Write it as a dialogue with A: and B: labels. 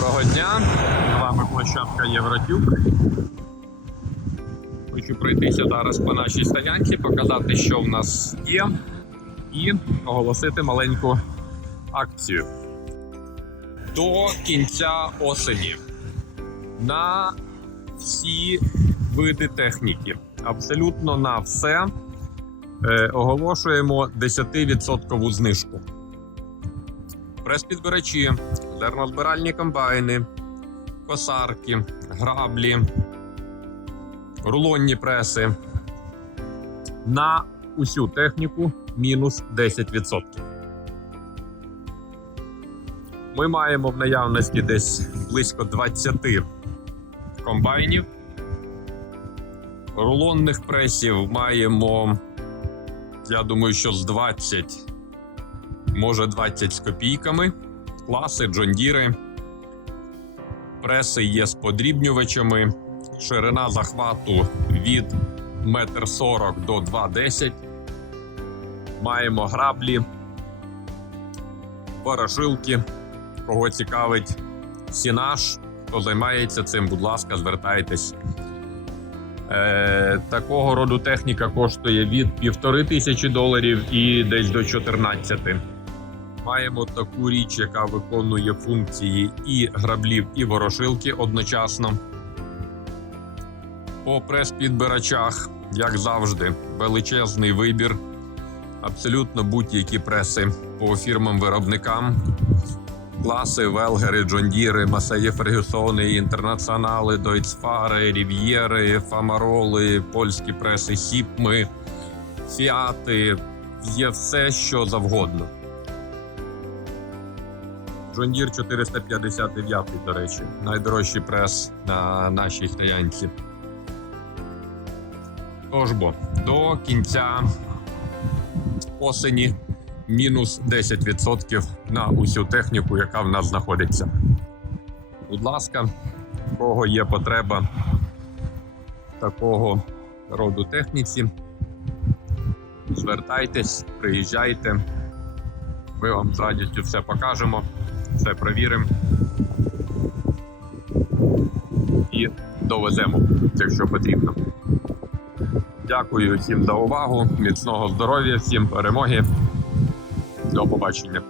A: Доброго дня! З вами площадка Євротюб. Хочу пройтися зараз по нашій стоянці, показати, що в нас є, і оголосити маленьку акцію. До кінця осені на всі види техніки, абсолютно на все, е, оголошуємо 10% знижку. Прес-підбирачі, зернозбиральні комбайни, косарки, граблі, рулонні преси. На усю техніку мінус 10%. Ми маємо в наявності десь близько 20 комбайнів. Рулонних пресів маємо, я думаю, що з 20 може 20 з копійками, класи, джондіри. Преси є з подрібнювачами, ширина захвату від 1,40 м до 2,10 Маємо граблі, ворошилки. Кого цікавить сінаж, хто займається цим, будь ласка, звертайтесь. Е, такого роду техніка коштує від півтори тисячі доларів і десь до 14. Маємо таку річ, яка виконує функції і граблів, і ворошилки одночасно. По прес-підбирачах, як завжди, величезний вибір. Абсолютно будь-які преси по фірмам-виробникам. Класи, велгери, джондіри, Масеї Фергюсони, інтернаціонали, Дойцфари, Рів'єри, Фамароли, польські преси, Сіпми, Фіати. Є все, що завгодно. Джондір 459, до речі, найдорожчий прес на нашій стоянці. Тож бо, до кінця осені мінус 10% на усю техніку, яка в нас знаходиться. Будь ласка, у кого є потреба такого роду техніці, звертайтесь, приїжджайте. Ми вам з радістю все покажемо, все перевіримо і довеземо, якщо потрібно. Дякую всім за увагу, міцного здоров'я, всім перемоги. До побачення.